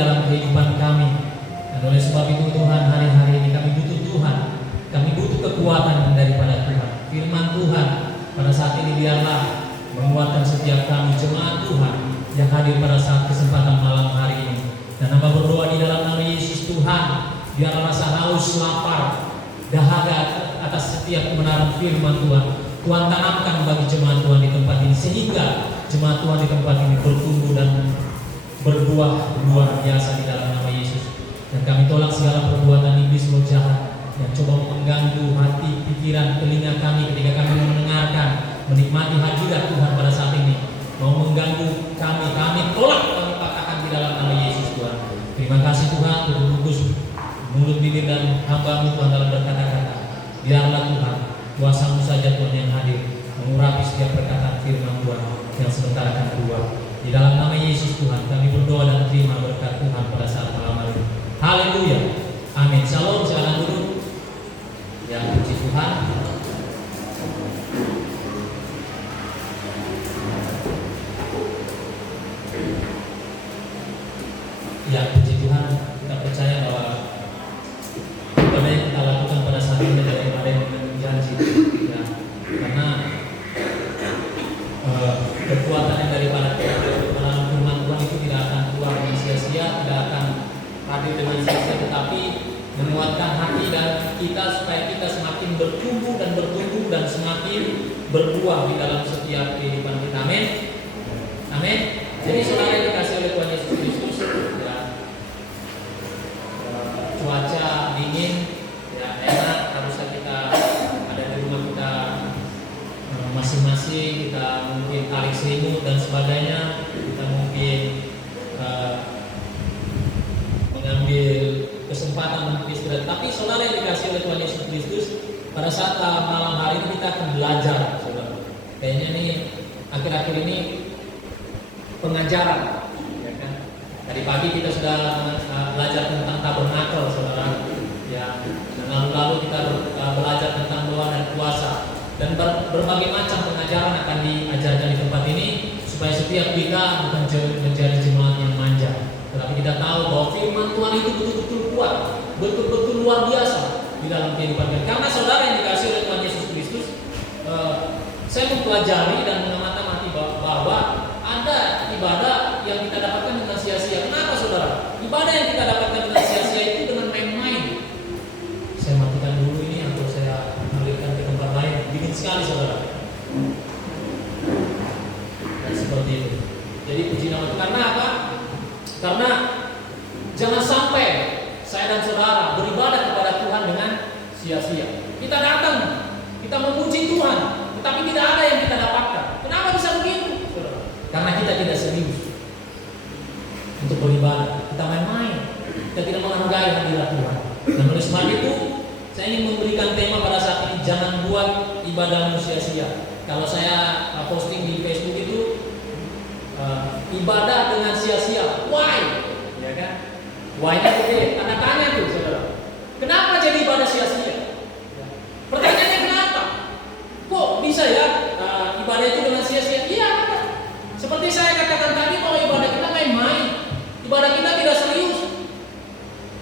dalam kehidupan kami. Dan oleh sebab itu Tuhan, hari-hari ini kami butuh Tuhan. Kami butuh kekuatan daripada Tuhan. Firman Tuhan pada saat ini biarlah menguatkan setiap kami jemaat Tuhan yang hadir pada saat kesempatan malam hari ini. Dan hamba berdoa di dalam nama Yesus Tuhan, biarlah rasa haus, lapar, dahaga atas setiap kebenaran firman Tuhan Tuhan tanamkan bagi jemaat Tuhan di tempat ini, sehingga jemaat Tuhan di tempat ini bertumbuh dan berbuah luar biasa di dalam nama Yesus. Dan kami tolak segala perbuatan iblis roh jahat yang coba mengganggu hati, pikiran, telinga kami ketika kami mendengarkan, menikmati hadirat Tuhan pada saat ini, mau mengganggu kami tolak, kami patahkan di dalam nama Yesus Tuhan. Terima kasih Tuhan untuk kudus mulut, bibir dan hamba-Mu Tuhan dalam berkata-kata. Biarlah Tuhan kuasa-Mu saja Tuhan yang hadir mengurapi setiap perkataan firman Tuhan yang sebentar akan keluar. Di dalam nama Yesus Tuhan kami berdoa dan terima berkat Tuhan pada saat malam hari ini. Haleluya. Amin. Shalom. Silakan duduk. Ya, puji Tuhan. Ya, puji Tuhan. Kita percaya bahwa apa yang kita lakukan pada saat ini daripada yang janji. Ya, karena kekuatan yang daripada firman Tuhan itu tidak akan keluar dengan sia-sia, tidak akan hadir dengan sia-sia, tetapi menguatkan hati dan kita supaya kita semakin bertumbuh dan semakin berbuah di dalam setiap kehidupan kita. Amin. Amin. Jadi saudara yang dikasih oleh Tuhan Yesus Kristus, ya, cuaca dingin, ya enak, harusnya kita ada di rumah kita masing-masing, kita mungkin tarik selimut dan sebagainya, kita mungkin mengambil kesempatan untuk istirahat. Tapi saudara yang dikasih oleh Tuhan Yesus Kristus, pada saat malam hari ini kita akan belajar, saudara. Kayaknya nih akhir-akhir ini pengajaran, ya kan? Tadi pagi kita sudah belajar tentang tabernakel, saudara. Ya, dan lalu kita belajar tentang doa dan puasa, dan berbagai macam pengajaran akan diajarkan di tempat ini supaya setiap kita bukan menjadi jemaat yang manja, tetapi kita tahu bahwa firman Tuhan itu betul-betul kuat, betul-betul luar biasa di dalam kehidupan kita. Karena saudara yang dikasih oleh Tuhan Yesus Kristus, saya mempelajari dan mengamati bahwa ada ibadah yang kita dapatkan dengan sia-sia. Kenapa saudara? Ibadah yang kita dapatkan dengan sia-sia itu dengan main-main. Saya matikan dulu ini atau saya alihkan ke tempat lain. Dingin sekali saudara. Dan seperti itu. Jadi puji nama Tuhan. Karena apa? Karena jangan sampai saya dan saudara beribadah kepada Tuhan dengan sia-sia. Kita datang, kita memuji Tuhan, tetapi tidak ada yang kita dapatkan. Kenapa bisa begitu, saudara? Karena kita tidak serius untuk beribadah. Kita main-main, kita tidak menghargai hadirat Tuhan. Dan oleh sebab itu, saya ingin memberikan tema pada saat ini, jangan buat ibadah sia-sia. Kalau saya posting di Facebook itu ibadah dengan sia-sia, why? Ya kan? Why-nya gede, tanda tanya tuh saudara. Kenapa jadi ibadah sia-sia? Pertanyaannya kenapa? Kok bisa ya ibadah itu dengan sia-sia? Iya, seperti saya katakan tadi bahwa ibadah kita main-main, ibadah kita tidak serius.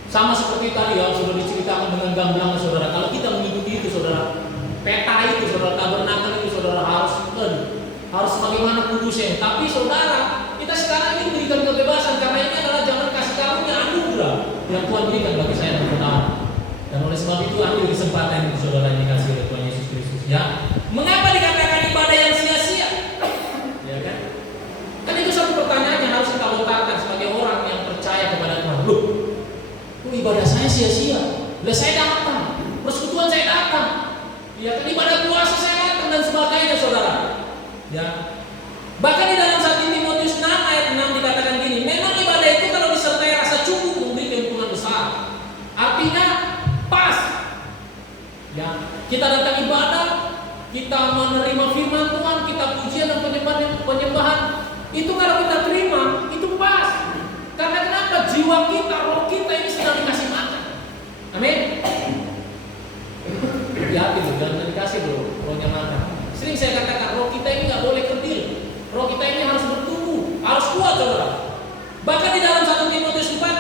Sama seperti tadi yang sudah diceritakan dengan gamblang saudara. Kalau kita mengikuti itu saudara, peta itu saudara, tabernakel itu saudara harus bagaimana kudusnya. Tapi saudara, kita sekarang ini diberikan kebebasan karena ini adalah zaman kasih karunia anugerah yang Tuhan berikan bagi saya dan saudara. Dan oleh sebab itu ambil kesempatan itu saudara yang dikasih oleh Tuhan Yesus Kristus. Ya, mengapa dikatakan ibadah yang sia-sia? Ya kan? Kan itu satu pertanyaan yang harus kita lontarkan sebagai orang yang percaya kepada Tuhan. Loh, ibadah saya sia-sia. Lah saya datang, persekutuan saya datang. Ya kan, ibadah puasa saya datang dan sebagainya saudara. Ya. Bahkan di dalam 1 Timotius 6 ayat 6 dikatakan gini, memang ibadah itu kalau disertai rasa cukup memberi keuntungan besar. Artinya pas. Ya, kita datang ibadah, kita menerima firman Tuhan, kita pujian dan penyembahan. Itu kalau kita terima, itu pas. Karena kenapa? Jiwa kita, roh kita ini sedang dikasih makan. Amin. Hati-hati loh, jangan dikasih loh rohnya makan. Sering saya katakan roh kita ini nggak boleh kerdil. Roh kita ini harus bertumbuh, harus kuat saudara. Bahkan di dalam 1 Timotius 4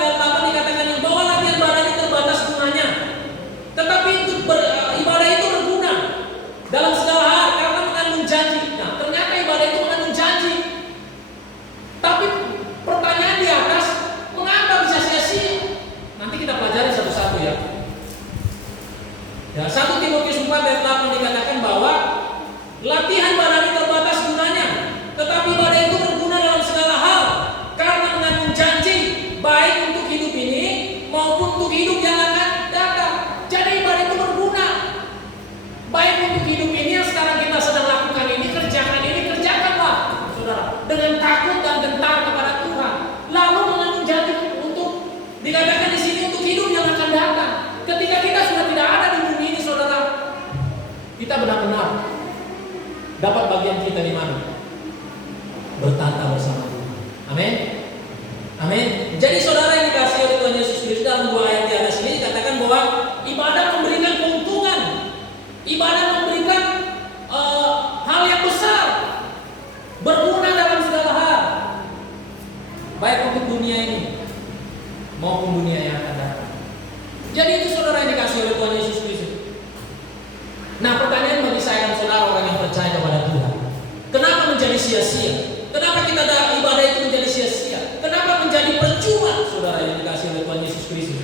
dapat bagian kita di mana? Bertata bersama Tuhan. Amin. Amin. Jadi saudara yang dikasihi oleh Tuhan Yesus Kristus, dalam 2 ayat di atas ini dikatakan bahwa ibadah memberikan keuntungan. Ibadah memberikan hal yang besar, berguna dalam segala hal, baik untuk dunia ini maupun dunia yang akan datang. Jadi itu saudara yang dikasihi oleh Tuhan Yesus Kristus. Nah, pertanyaan bagi saya dan saudara orang yang percaya kepada Tuhan, kenapa menjadi sia-sia? Kenapa kita ibadah itu menjadi sia-sia? Kenapa menjadi percuma, saudara yang dikasihi oleh Tuhan Yesus Kristus?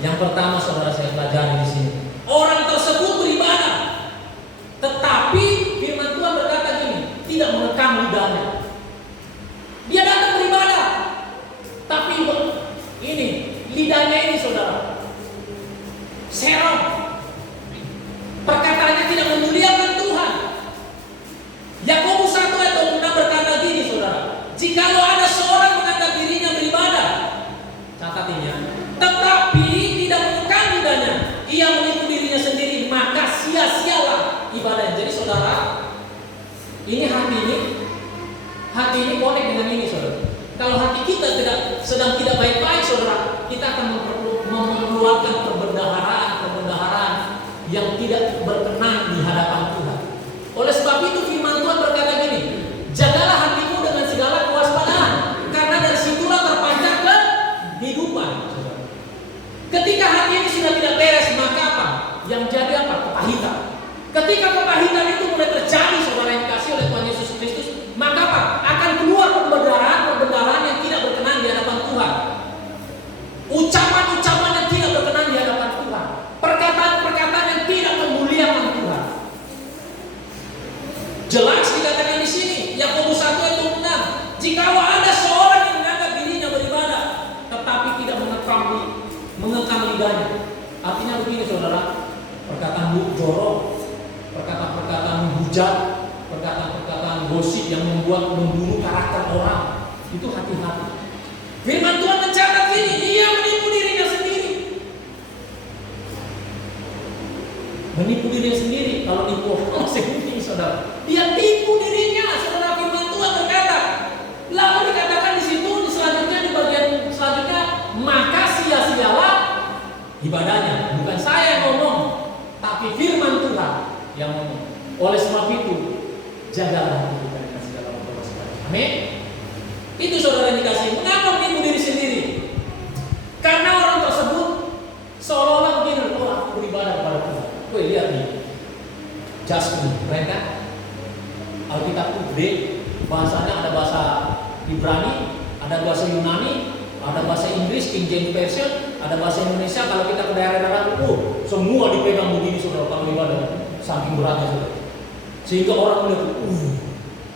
Yang pertama, saudara, saya pelajari di sini, orang tersebut beribadah, tetapi firman Tuhan berkata gini, tidak mengekang lidahnya. Dia datang beribadah, tapi ini lidahnya ini, saudara, serong. Perkataannya tidak memuliakan Tuhan. Yakobus 1 ayat 26 berkata gini, saudara, jikalau ada seorang menganggap dirinya beribadah, catatinya, tetapi tidak mengekang lidahnya, ia menipu dirinya sendiri, maka sia-sialah ibadahnya. Jadi saudara, ini hati ini konek dengan ini, saudara. Kalau hati kita sedang tidak baik-baik, saudara, kita akan mengeluarkan perbendaharaan yang tidak berkenan di hadapan Tuhan. Oleh sebab itu firman Tuhan berkata gini, jagalah hatimu dengan segala kewaspadaan, karena dari situlah terpancar kehidupan. Ketika hati ini sudah tidak beres, maka apa? Yang jadi apa? Kepahitan. Ketika kepahitan itu mulai terjadi, saudara yang dikasihi oleh Tuhan Yesus Kristus, maka apa? Akan keluar perbendaharaan yang tidak berkenan di hadapan Tuhan. Ucapan-ucapan yang tidak berkenan di hadapan Tuhan. Perkataan-perkataan yang tidak memuliakan Tuhan. Jelas dikatakan di sini, Yakobus 1 ayat 26, jikalau ada seorang yang menganggap dirinya beribadah, tetapi tidak mengekang lidahnya. Artinya begini, saudara, perkataan jorok, perkataan hujat, perkataan gosip yang membunuh karakter orang, itu hati-hati. Firman Tuhan mencatat ini, dia menipu dirinya sendiri. Menipu dirinya sendiri. Kalau nipu orang sendiri, saudara, dia tipu dirinya, saudara. Firman Tuhan berkata, lalu dikatakan di situ, di bagian selanjutnya, maka sia-sialah ibadahnya. Bukan saya yang ngomong, tapi firman Tuhan yang ngomong. Oleh sebab itu, jagalah hati kita dengan segala kewaspadaan. Amin. Itu saudara yang dikasihi. Mengapa menipu diri sendiri? Karena orang tersebut seolah-olah begini, aku beribadah kepada Tuhan. Lihat nih, Jasmine, keren kan? Alkitab itu gede, bahasanya ada bahasa Ibrani, ada bahasa Yunani, ada bahasa Inggris, King James Version, ada bahasa Indonesia. Kalau kita ke daerah-daerah itu, semua dipegang begini, saudara, kalau ibadah, saking beratnya, saudara. Sehingga orang melihat,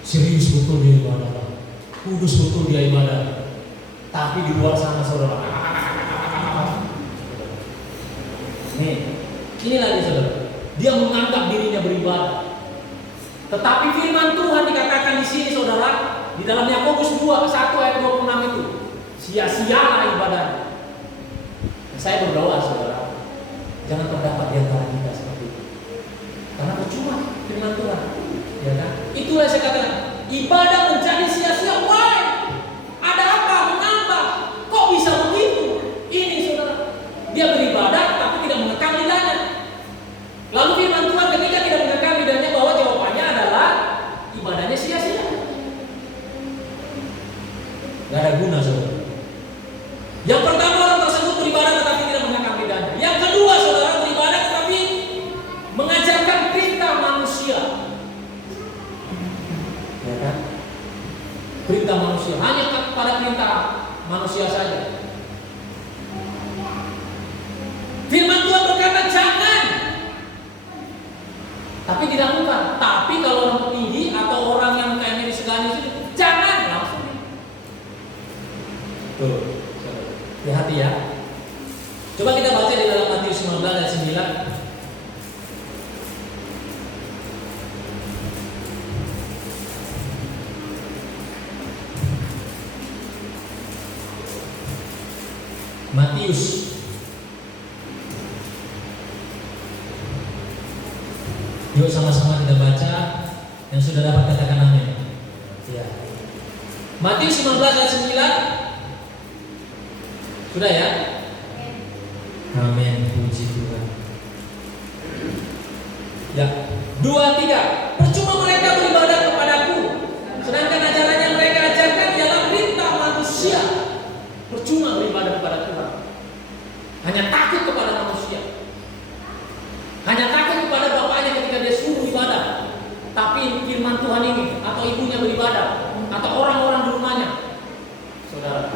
serius betul dia ibadah, kudus betul dia ibadah. Tapi di luar sana, saudara, inilah dia, saudara. Dia menganggap dirinya beribadah. Tetapi firman Tuhan dikatakan di sini, saudara, di dalam Yakobus 1 ayat 26 itu, sia-sialah ibadah. Saya berdoa, saudara, jangan terdapat di antara kita seperti itu. Karena percuma firman Tuhan, ya kan? Itulah saya katakan, ibadah menjadi sia-sia. Why? Ada apa? Mengapa? Kok bisa begitu? Ini, saudara, dia beribadah tapi tidak mengekang lidahnya. Lalu firman Tuhan ketika tidak mengekang lidahnya, bahwa jawabannya adalah ibadahnya sia-sia. Gak ada guna, saudara. Yang pertama, orang tersebut beribadah tetapi tidak mengekang lidahnya. Yang kedua, saudara, beribadah tetapi mengajarkan perintah manusia. Ya kan? Perintah manusia, hanya pada perintah manusia saja. Firman Tuhan berkata jangan, tapi dilakukan. Tapi kalau orang petinggi atau orang yang kayaknya disegani itu, jangan langsung. Tuh, hati-hati ya. Coba kita baca di dalam Matius 19 ayat 9. Matius. Yuk sama-sama kita baca Yang sudah dapat katakan amin. Ya. Matius 19 ayat 9. Sudah ya? Amin. Puji Tuhan. Ya. 2, 3. Percuma mereka beribadah kepadaku, sedangkan ajaran yang mereka ajarkan ialah perintah manusia. Percuma beribadah kepada Tuhan. Hanya takut kepada manusia. Hanya takut kepada bapaknya ketika dia suruh ibadah. Tapi firman Tuhan ini atau ibunya beribadah, atau orang-orang di rumahnya, saudara,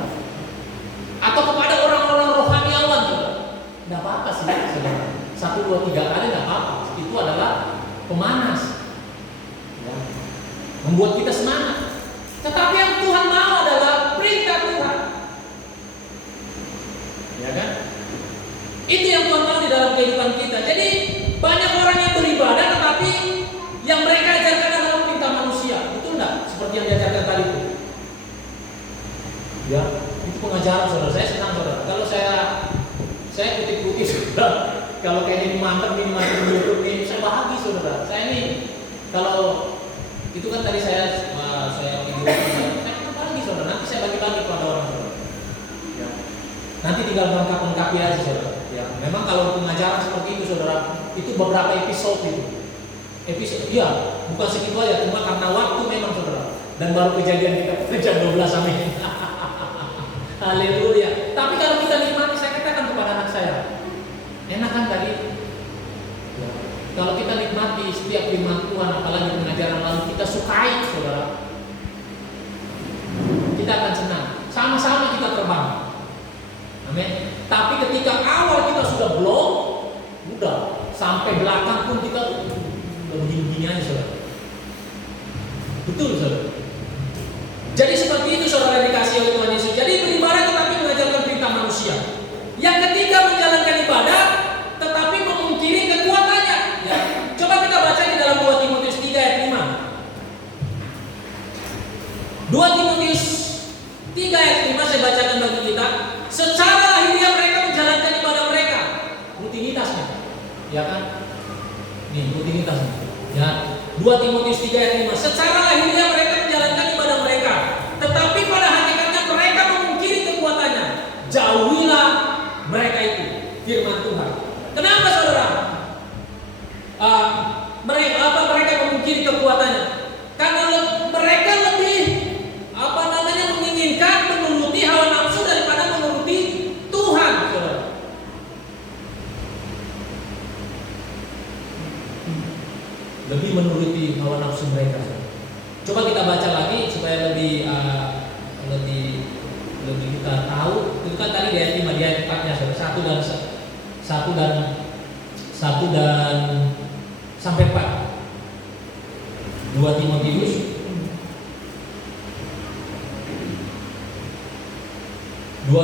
atau kepada orang-orang rohaniawan, saudara, tidak apa-apa sih, saudara. 1, 2, 3 kali tidak apa-apa. Itu adalah pemanas, ya, membuat kita semangat. Tetapi yang Tuhan mau adalah perintah Tuhan, ya kan? Itu yang Tuhan mau di dalam kehidupan kita. Jadi banyak orang yang beribadah, tetapi yang mereka ajarkan adalah perintah manusia. Betul enggak? Seperti yang diajarkan tadi itu. Ya, itu pengajaran, saudara. Saya senang, saudara. Kalau saya kutip-kutip, saudara. Kalau kayak ini mantap di YouTube ini, saya bahagia, saudara. Saya ini kalau itu kan tadi saya bagi, saudara. Nanti saya bagi-bagi kepada orang, saudara. Ya. Nanti tinggal lengkap-lengkapi aja, saudara. Ya, memang kalau pengajaran seperti itu, saudara, itu beberapa episode itu. Iya, bukan segitu aja, cuma karena waktu memang, saudara. Dan baru kejadian kita jam 12 amin. Haleluya. Tapi kalau kita nikmati, saya katakan kepada anak saya, enak kan tadi? Ya. Kalau kita nikmati setiap firman Tuhan, apalagi pengajaran lalu kita sukai, saudara, kita akan senang. Sama-sama kita terbang. Amin. Tapi ketika awal kita sudah blok, udah sampai belakang pun kita begini-begini aja, saudara. Betul, saudara. Jadi seperti itu, saudara, dikasih oleh Tuhan Yesus. Jadi beribadah tetapi mengajarkan perintah manusia. Yang ketiga, menjalankan ibadah tetapi memungkiri kekuatannya. Ya. Coba kita baca di dalam 2 Timotius 3 ayat 5. 2 Timotius 3 ayat 5 saya bacakan bagi kita. Secara lahiriah mereka menjalankan ibadah mereka, rutinitasnya, ya kan? Nih, rutinitasnya. Ya, 2 Timotius 3 ayat 5. Secara lahiriah mereka menjalankan ibadah mereka, tetapi pada hakikatnya mereka memungkiri kekuatannya. Jauhilah mereka itu, firman Tuhan. Kenapa, saudara? Mereka memungkiri kekuatannya? Karena mereka lebih menginginkan menuruti hawa nafsu daripada menuruti Tuhan, saudara. Lebih menuruti hawa nafsu mereka. Coba kita baca lagi supaya lebih kita tahu. Itu kan tadi di ayat 5, di ayat 4-nya, saudara. 1 dan sampai 4. 2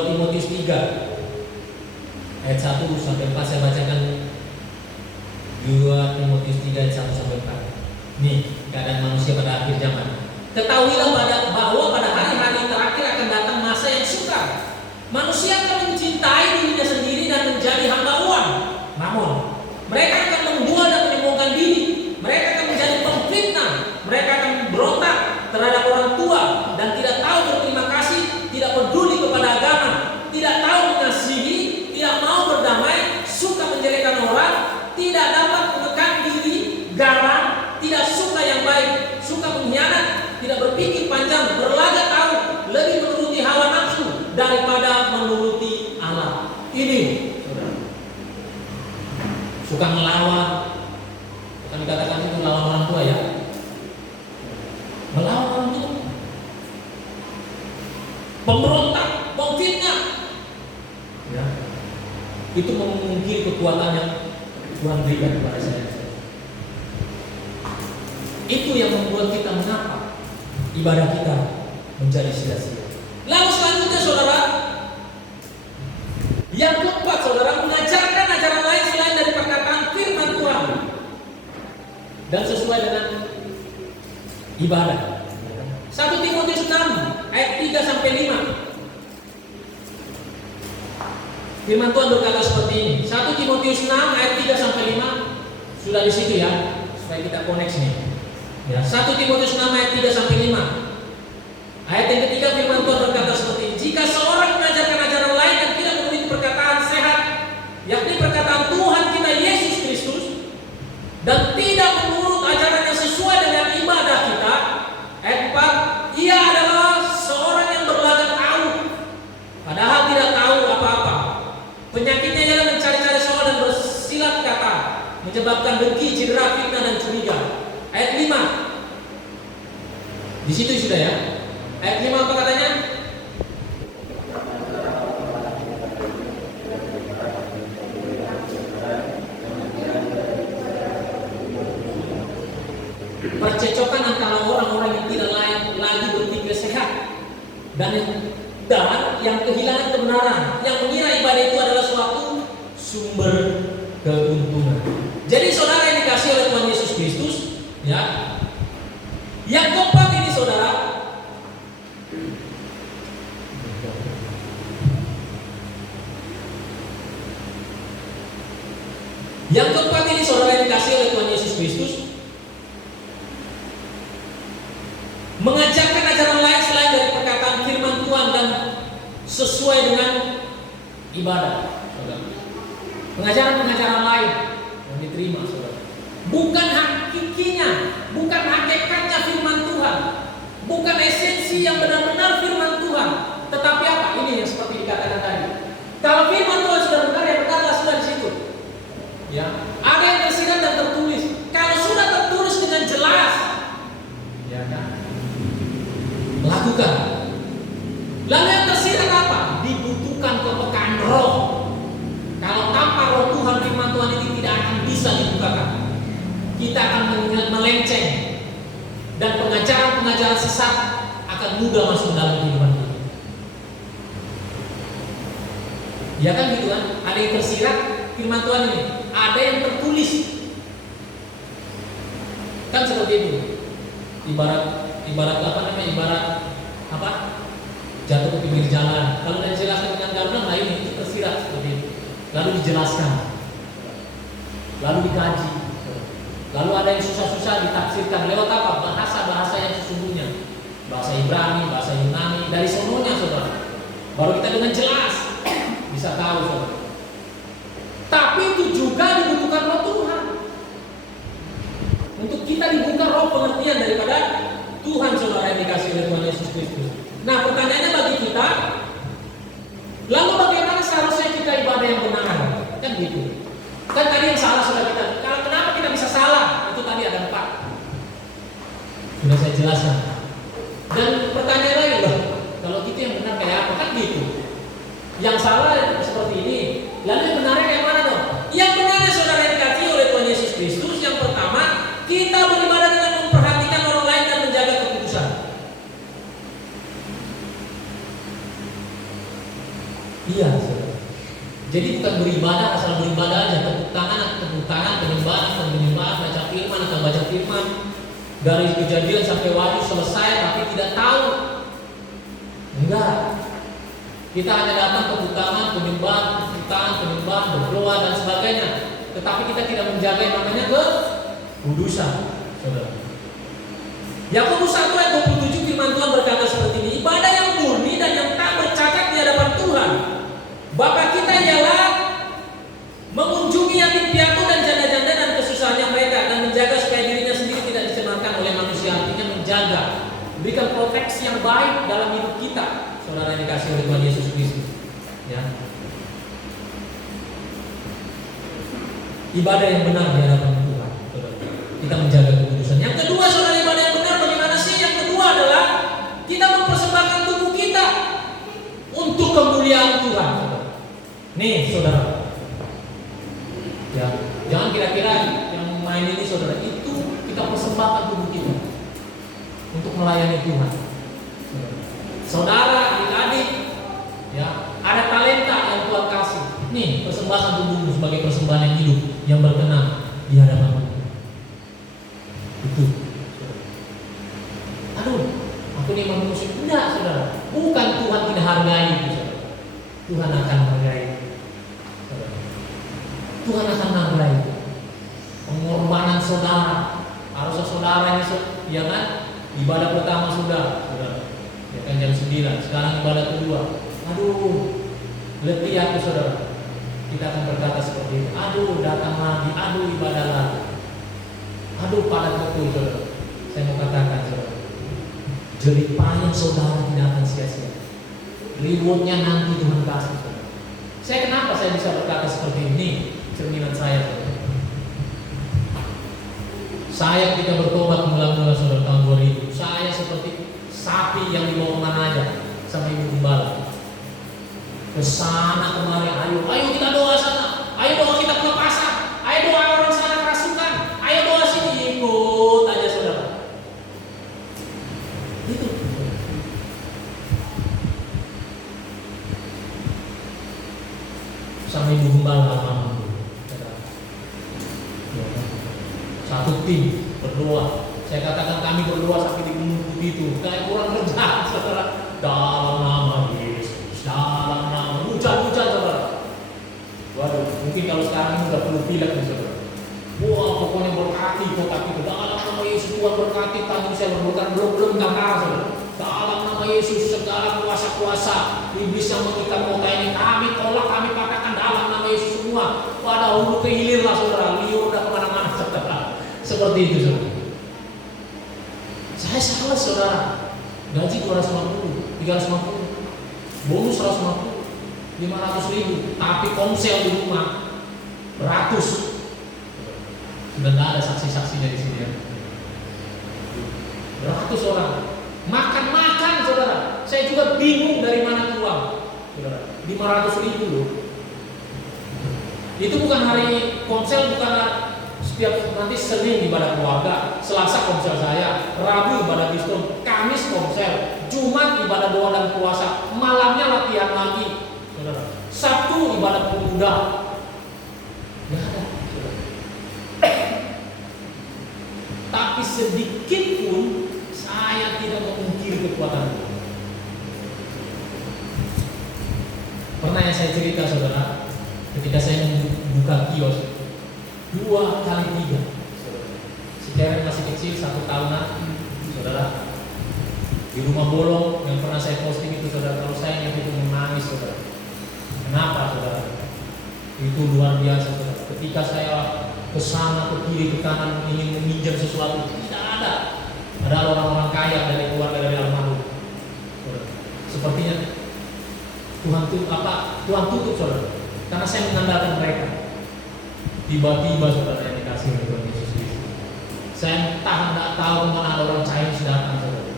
Timotius 3 ayat 1 sampai 4 saya bacakan. 2 Timotius 3 ayat 1 sampai 4. Nih, keadaan manusia pada akhir zaman. Ketahuilah bahwa pada hari-hari terakhir akan datang masa yang sukar. Manusia akan mencintai dirinya sendiri dan menjadi hamba uang, mamon. Mereka akan menjual dan menyombongkan diri. Mereka akan menjadi pemfitnah. Mereka akan berontak terhadap orang tua dan tidak tahu berterima kasih, tidak peduli kepada agama, tidak tahu mengasihi, tidak mau berdamai, suka menjelekkan orang, tidak dapat menekan diri, garang, tidak suka yang baik, suka mengkhianat, tidak berpikir panjang, berlagak tahu, lebih menuruti hawa nafsu daripada menuruti Allah. Ini, saudara, suka melawan, bukan dikatakan itu melawan orang tua, ya, melawan orang tua, pemberontak, pemfitnah, ya, itu memungkiri kekuatan yang Tuhan berikan kepada saya. Itu yang membuat kita mengapa ibadah kita menjadi sia-sia. Lalu selanjutnya, saudara, yang keempat, saudara, mengajarkan ajaran lain selain dari perkataan firman Tuhan dan sesuai dengan ibadah. 1 Timotius 6 ayat 3 sampai 5. Firman Tuhan berkata seperti ini. 1 Timotius 6 ayat 3 sampai 5. Sudah di situ, ya, supaya kita koneksi nih. Ya, 1 Timotius 6 ayat 3 sampai 5. Ayat yang ketiga firman Tuhan berkata seperti ini. Jika seorang mengajarkan ajaran lain yang tidak memiliki perkataan sehat, yakni perkataan Tuhan kita Yesus Kristus, dan tidak menurut ajaran yang sesuai dengan ibadah kita, ayat 4, ia adalah seorang yang berlagak tahu, padahal tidak tahu apa-apa. Penyakitnya ialah mencari-cari soal dan bersilat kata, menyebabkan dengki, cedera, fitnah, dan curiga. Ayat 5. Di situ sudah ya. Ayat 5 apa katanya? Percecokan antara orang-orang yang tidak lagi berpikir sehat dan yang kehilangan kebenaran, yang mengira ibadah itu adalah suatu sumber keuntungan. Jadi saudara yang dikasih oleh Tuhan Yesus Kristus, ya, yang keempat ini saudara, yang dikasih oleh Tuhan Yesus Kristus, mengajarkan ajaran lain selain dari perkataan firman Tuhan dan sesuai dengan ibadah. Pengajaran-pengajaran lain yang diterima, saudara. Bukan hakikinya, bukan hakikatnya firman Tuhan, bukan esensi yang benar-benar firman Tuhan. Tetapi apa? Ini yang seperti dikatakan tadi. Kalau firman Tuhan sudah benar, ya benarlah sudah di situ. Ya, ada yang tersirat dan tertulis. Kalau sudah tertulis dengan jelas, ya kan? Lakukan. Lalu yang tersirat apa? Dibutuhkan kepekaan roh. Kalau tanpa roh Tuhan, firman Tuhan ini tidak akan bisa dibukakan. Kita akan melenceng dan pengajaran-pengajaran sesat akan mudah masuk dalam kehidupan kita. Ya kan gitu kan? Ada yang tersirat firman Tuhan ini, ada yang tertulis. Kan seperti itu. Ibarat apa namanya? Ibarat apa? Jatuh ke pinggir jalan. Kalau tidak dijelaskan dengan gamblang, nah ini itu tersirat seperti itu. Lalu dijelaskan, lalu dikaji, lalu ada yang susah-susah ditafsirkan lewat apa? Bahasa-bahasa yang sesungguhnya, bahasa Ibrani, bahasa Yunani, dari sononya saudara. Baru kita dengan jelas bisa tahu saudara. Tapi itu juga dibutuhkan roh Tuhan. Untuk kita dibuka roh pengertian daripada Tuhan saudara yang dikasih oleh Tuhan Yesus Kristus. Nah pertanyaannya bagi kita, lalu bagaimana seharusnya kita ibadah yang benar? Kan gitu. Kan tadi yang salah sudah kita. Kalau kenapa kita bisa salah? Itu tadi ada 4. Sudah saya jelaskan. Dan pertanyaan lagi loh, kalau gitu yang benar kayak apa? Kan gitu. Yang salah seperti ini. Lalu yang benarnya kayak mana dong? Yang benarnya saudara yang dikasih oleh Tuhan Yesus Kristus, yang pertama, kita beribadah dengan memperhatikan orang lain dan menjaga keputusan. Iya, saudara. Jadi bukan beribadah asal beribadah aja, tepuk tangan, penyembahan, baca firman, dari Kejadian sampai Wahyu selesai, tapi tidak tahu. Enggak. Kita hanya datang tepuk tangan, penyembahan, berdoa dan sebagainya. Tetapi kita tidak menjaga yang namanya kekudusan, saudara. Yakobus 1 ayat 27 firman Tuhan berkata seperti ini, ibadah yang murni dan yang tak bercacat di hadapan Tuhan Bapa kita ialah mengunjungi yatim piatu dan janda-janda dan kesusahannya mereka dan menjaga supaya dirinya sendiri tidak dicemarkan oleh manusia. Artinya menjaga, berikan proteksi yang baik dalam hidup kita, saudara yang dikasih oleh Tuhan Yesus Kristus. Ya. Ibadah yang benar di hadapan Tuhan, saudara. Kita menjaga kekudusan. Yang kedua, saudara, ibadah yang benar bagaimana sih? Yang kedua adalah kita mempersembahkan tubuh kita untuk kemuliaan Tuhan. Nih, saudara. Ya, jangan kira-kira yang main ini, saudara, itu kita persembahkan tubuh kita untuk melayani Tuhan. Saudara, adik-adik, ya, ada talenta yang Tuhan kasih. Nih, persembahkan tubuhmu sebagai persembahan yang hidup, yang berkenan di hadapan Tuhan. Itu. Aduh, aku nih mau musik. Enggak, saudara. Bukan Tuhan tidak hargai itu, saudara. Tuhan akan hargai. Tuhan akan menghargai pengorbanan saudara. Harusnya saudara ini ya kan? Ibadah pertama sudah, ya kan jam 9. Sekarang ibadah kedua. Aduh, letih aku saudara. Kita akan berkata seperti itu. Aduh, datang lagi. Aduh, ibadah lagi. Aduh, padat betul saudara. Saya mau katakan saudara, jerih payah saudara tidak akan sia-sia. Rewardnya nanti Tuhan kasih saudara. Kenapa saya bisa berkata seperti ini? Cerminan saya saudara. Saya ketika bertobat mula-mula saudara tahun 2000, saya seperti sapi yang dibawa kemana aja sama ibu gembala. Kesana kemari, ayo kita doa sana, ayo doa kita pelepasan, ayo doa orang sana kerasukan, ayo doa sini, ikut aja saudara. Itu. Sama ibu gembala saudara. Satu tim berdoa. Saya katakan kami berdoa sampai di gunung begitu. Kayak kurang kerja, saudara. Dalam nama Yesus, dalam nama hujan-hujan, saudara. Waduh, mungkin kalau sekarang ini udah perlu pilek nih, saudara. Wah, pokoknya berkati kota kita. Dalam nama Yesus Tuhan berkati. Tadi saya berdoa belum tangkar, saudara. Dalam nama Yesus segala kuasa-kuasa iblis yang mengikat kota ini kami tolak, kami katakan dalam nama Yesus semua. Pada hulu ke hilir lah, saudara. Liur udah kemana-mana, saudara. Seperti itu saudara. Saya salah saudara. Gaji 250, 350, bonus 150, 500.000, tapi ponsel di rumah beratus. Sudah tidak ada saksi-saksinya di sini ya. Beratus orang makan saudara. Saya juga bingung dari mana uang saudara. 500.000 loh. Itu bukan hari ponsel, bukan setiap nanti Senin ibadah keluarga, Selasa ponsel saya, Rabu ibadah diskon, Kamis ponsel, Jumat ibadah doa dan puasa, malamnya latihan lagi, saudara. Sabtu ibadah pemuda. Nggak ada, saudara. Tapi sedikit pun saya tidak memungkiri kekuatan Tuhan. Pernah yang saya cerita saudara, ketika saya membuka kios 2 kali 3. Si Karen masih kecil 1 tahunan, saudara. Di rumah bolong yang pernah saya posting itu saudara, kalau saya yang itu menangis saudara. Kenapa saudara? Itu luar biasa saudara. Ketika saya kesana ke kiri ke kanan ingin meminjam sesuatu, tidak ada. Ada orang-orang kaya dari keluarga dari almarhum. Sepertinya Tuhan tutup saudara. Karena saya mengandalkan mereka. Tiba-tiba saudara yang dikasih oleh Tuhan Yesus Kristus. Saya entah tidak tahu kemana ada orang Chinese datang saudara.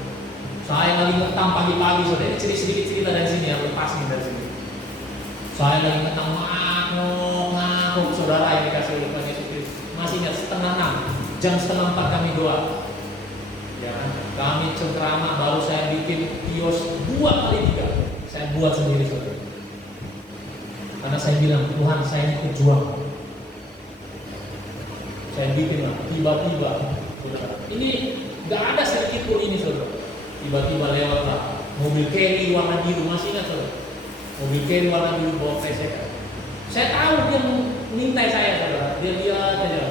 Saya lagi ngetang pagi-pagi saudara. Ini sedikit cerita dari sini ya, lepas nih dari sini. Saya lagi ngetang ngakuk saudara yang dikasih oleh Tuhan Yesus Kristus. Masih ingat 3:30, jam 3:30 kami doa. Ya, kami ceramah baru saya bikin kios 2 kali 3. Saya buat sendiri saudara. Karena saya bilang Tuhan saya ini pejuang. Saya bikin lah, tiba-tiba saudara. Ini gak ada sedikit pun ini saudara. Tiba-tiba lewat lah mobil carry warna biru, masih ingat saudara? Mobil carry warna biru bawa PSK. Saya tahu dia mengintai saya saudara. Dia lihat aja,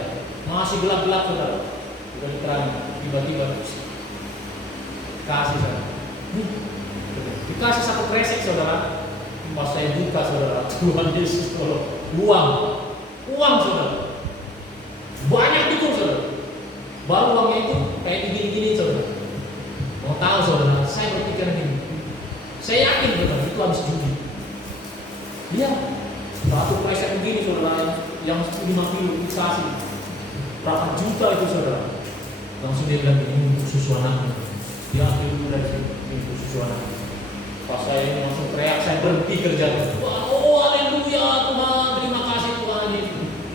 masih gelap-gelap saudara. Udah diterang, tiba-tiba kasih saudara. Dikasih 1 kresek saudara. Pas saya buka saudara, Tuhan Yesus tolong, uang saudara. Banyak itu saudara. Baru uangnya itu kayak gini-gini saudara. Mau tahu saudara, saya berpikir gini. Saya yakin saudara, itu habis judi. Dia 1 preset begini saudara, yang 5 kilo dikasih. Berapa juta itu saudara. Langsung dia bilang ini untuk susu anaknya. Dia ambil dulu dari sini, ini untuk susu anaknya. Pas saya ini langsung teriak, saya berhenti kerja. Oh haleluya Tuhan, terima kasih Tuhan.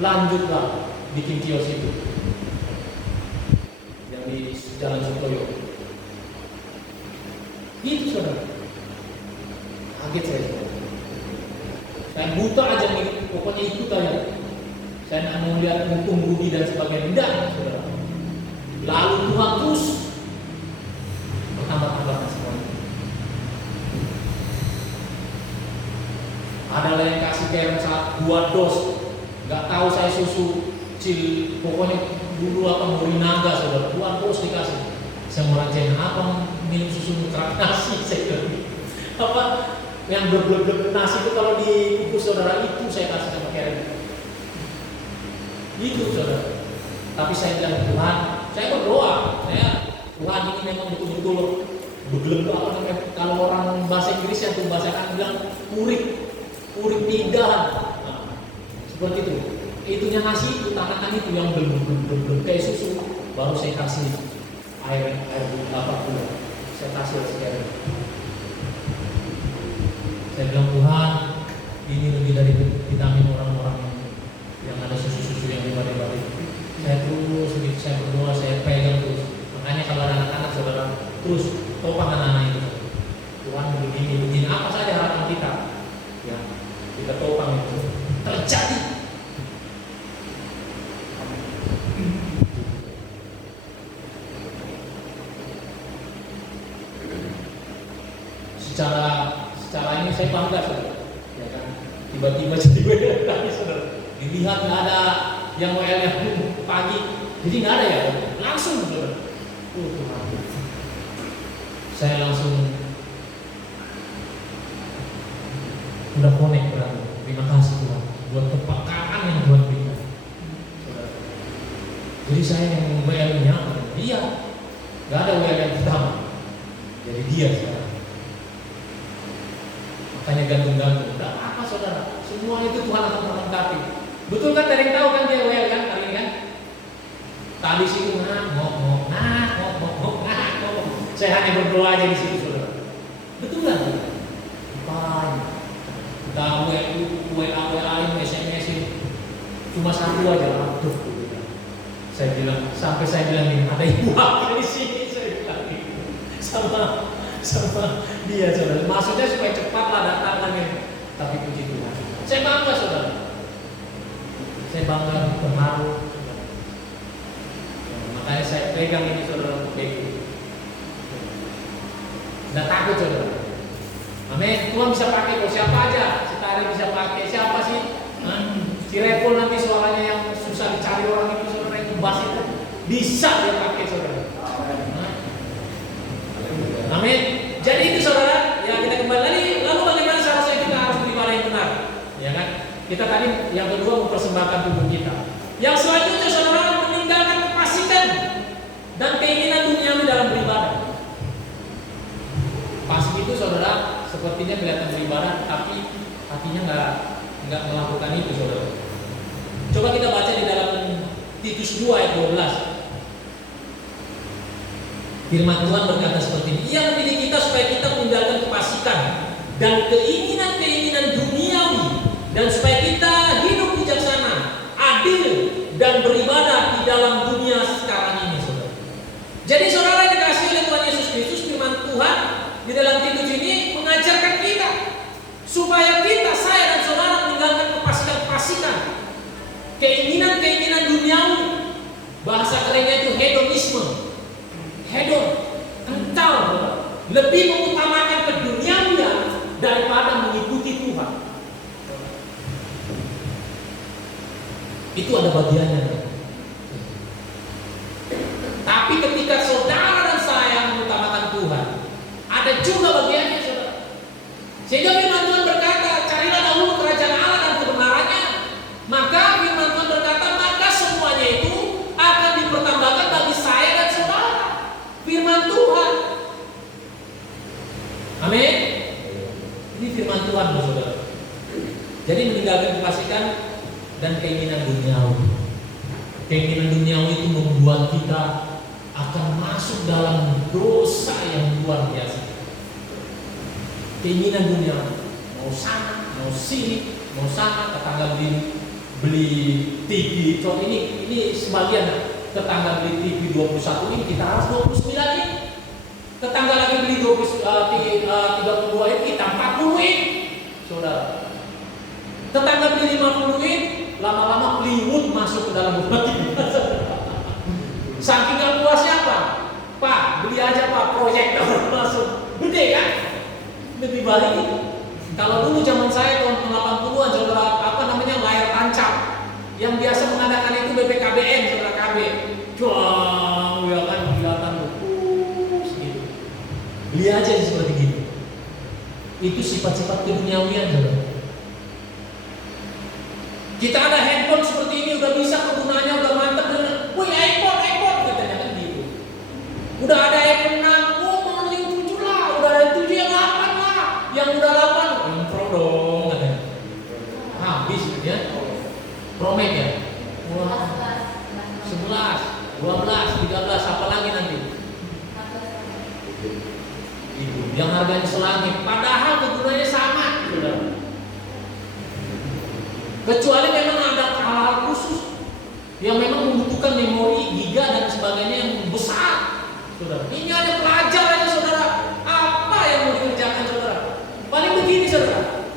Lanjutlah bikin kios itu yang di Jalan Sutoyo. Itu saudara. Kaget saya buta aja nih, pokoknya ikut aja. Saya tidak mau lihat hukum budi dan sebagainya, tidak saudara. Lalu Tuhan terus bertambah-tambahkan semuanya. Ada yang kasih kayak 2 dos, nggak tahu saya susu cil, pokoknya dulu apa Morinaga saudara, 2 dos dikasih. Saya mau rancang apa minum susu kerak nasi, saya bilang apa yang blek nasi itu kalau dikukus saudara, itu saya kasih sama Karen. Itu saudara. Tapi saya bilang Tuhan, saya berdoa, Tuhan ini memang betul-betul begleng apa namanya, kalau orang bahasa Inggris yang membahasakan bilang urik pindahan. Nah, seperti itu. Itunya nasi itu tangan itu yang belum kayak susu, baru saya kasih air apa pula. Saya kasih sekarang. Saya bilang Tuhan, ini lebih dari vitamin orang-orang yang ada susu-susu yang dibalik-balik. Saya terus begitu saya berdoa, saya pegang terus. Makanya kalau ada anak-anak saudara terus topang anak-anak itu. Tuhan begini apa saja harapan kita, ya kita topang itu terjadi. Secara ini saya bangga saudara, ya kan? Tiba-tiba jadi WL lagi saudara. Dilihat nggak ada yang WL yang pagi, jadi nggak ada ya, langsung saudara. Tuhan, saya langsung udah connect berarti. Terima kasih Tuhan buat kepekaan yang Tuhan berikan, saudara. Jadi saya yang WL-nya dia, nggak ada WL yang pertama, jadi dia sekarang. Makanya gantung-gantung, enggak apa saudara, semua itu Tuhan akan melengkapi. Betul kan, ada yang tahu kan dia WL kan hari ini kan? Tadi situ ngok. Saya hanya berdoa aja di situ saudara. Betul kan? Kita WA, SMS cuma satu aja lah. Saya bilang, sampai saya bilang ini ada ibu apa di sini, saya bilang ini sama dia saudara. Maksudnya supaya cepat lah datang ini. Tapi puji Tuhan, saya bangga saudara. Saya bangga, terharu. Makanya saya pegang ini saudara untuk begitu. Nggak takut saudara. Amin. Tuhan bisa pakai kok siapa aja. Si Tari bisa pakai siapa sih? Si Repol nanti suaranya yang susah dicari orang itu saudara, yang bass itu bisa dia pakai saudara. Amin. Jadi itu saudara, ya kita kembali lagi. Lalu bagaimana seharusnya kita harus beribadah yang benar? Ya kan? Kita tadi yang kedua mempersembahkan tubuh kita. Yang selanjutnya saudara, meninggalkan kefasikan dan keinginan duniawi dalam beribadah. Fasik itu saudara sepertinya kelihatan beribadah, tapi hatinya nggak melakukan itu saudara. Coba kita baca di dalam Titus 2 ayat 12. Firman Tuhan berkata seperti ini, Ia memilih kita supaya kita meninggalkan kefasikan dan keinginan-keinginan duniawi, dan supaya kita hidup bijaksana, adil, dan beribadah di dalam dunia sekarang ini saudara. Jadi saudara yang dikasihi oleh Tuhan Yesus Kristus, firman Tuhan di dalam Titus ini mengajarkan kita supaya kita, saya dan saudara meninggalkan kefasikan, keinginan-keinginan duniawi. Bahasa kerennya itu hedonisme. Hedon, engkau lebih mengutamakan keduniawian daripada mengikuti Tuhan. Itu ada bagiannya. Tapi ketika saudara dan saya mengutamakan Tuhan, ada juga bagiannya saudara. Sehingga firman Tuhan berkata, carilah dahulu kerajaan Allah dan kebenarannya, maka firman Tuhan berkata, maka semuanya itu akan dipertambahkan bagi saya dan saudara. Firman Tuhan. Amin. Ini firman Tuhan saudara. Jadi meninggalkan kefasikan dan keinginan duniawi. Keinginan duniawi itu membuat kita akan masuk dalam dosa yang luar biasa. Keinginan duniawi, mau sana, mau sini, mau sana, tetangga beli TV. So ini sebagian tetangga beli TV 21 ini kita harus 29 ini. Tetangga lagi beli 32 ini kita 40 ini. Saudara. Tetangga beli 50 ini, lama-lama Hollywood masuk ke dalam rumah kita. Saking gak puasnya apa? Pak, beli aja Pak proyektor masuk. Gede kan? Lebih baik itu. Kalau dulu zaman saya tahun 80-an saudara, apa namanya, layar tancap yang biasa mengadakan itu BPKBN saudara KB. Wah, ya kan kelihatan keduniawian, saudara. Kita ada handphone seperti ini, udah bisa kegunaannya, udah mantap. Wih, iPhone, katanya kan gitu. Udah ada iPhone 6, oh mau yang 7 lah. Udah ada 7 yang 8 lah. Yang udah 8, yang Pro dong katanya. Habis ya. Pro Max ya. Wah. 11, 12, 13, apa lagi nanti? Itu yang harganya selangit. Padahal kegunaannya sama, saudara. Kecuali memang ada hal-hal khusus yang memang membutuhkan memori, giga dan sebagainya yang besar, saudara. Ini hanya pelajar aja, saudara. Apa yang mau dikerjakan, saudara? Paling begini, saudara.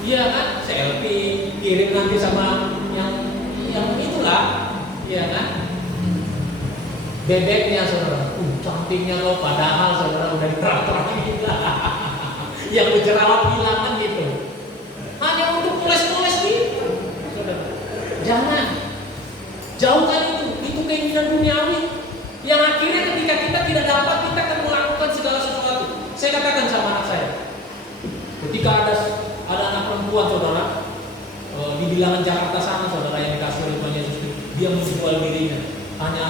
Iya kan, selfie, kirim nanti sama yang itulah, iya kan? Bebeknya, saudara. Cantiknya loh, padahal saudara udah diterang-terangin yang berjerawat hilang kan gitu. Hanya untuk poles-poles gitu, saudara. Jangan jauhkan itu keinginan duniawi yang akhirnya ketika kita tidak dapat, kita akan melakukan segala sesuatu. Saya katakan sama anak saya, ketika ada anak perempuan, saudara, di bilangan Jakarta sana, saudara, yang dikasih oleh Tuhan Yesus, dia menjual dirinya hanya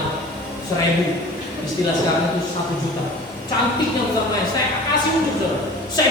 1.000, istilah sekarang itu 1 juta. Cantiknya, saudara, saya kasih untuk, saudara. Saya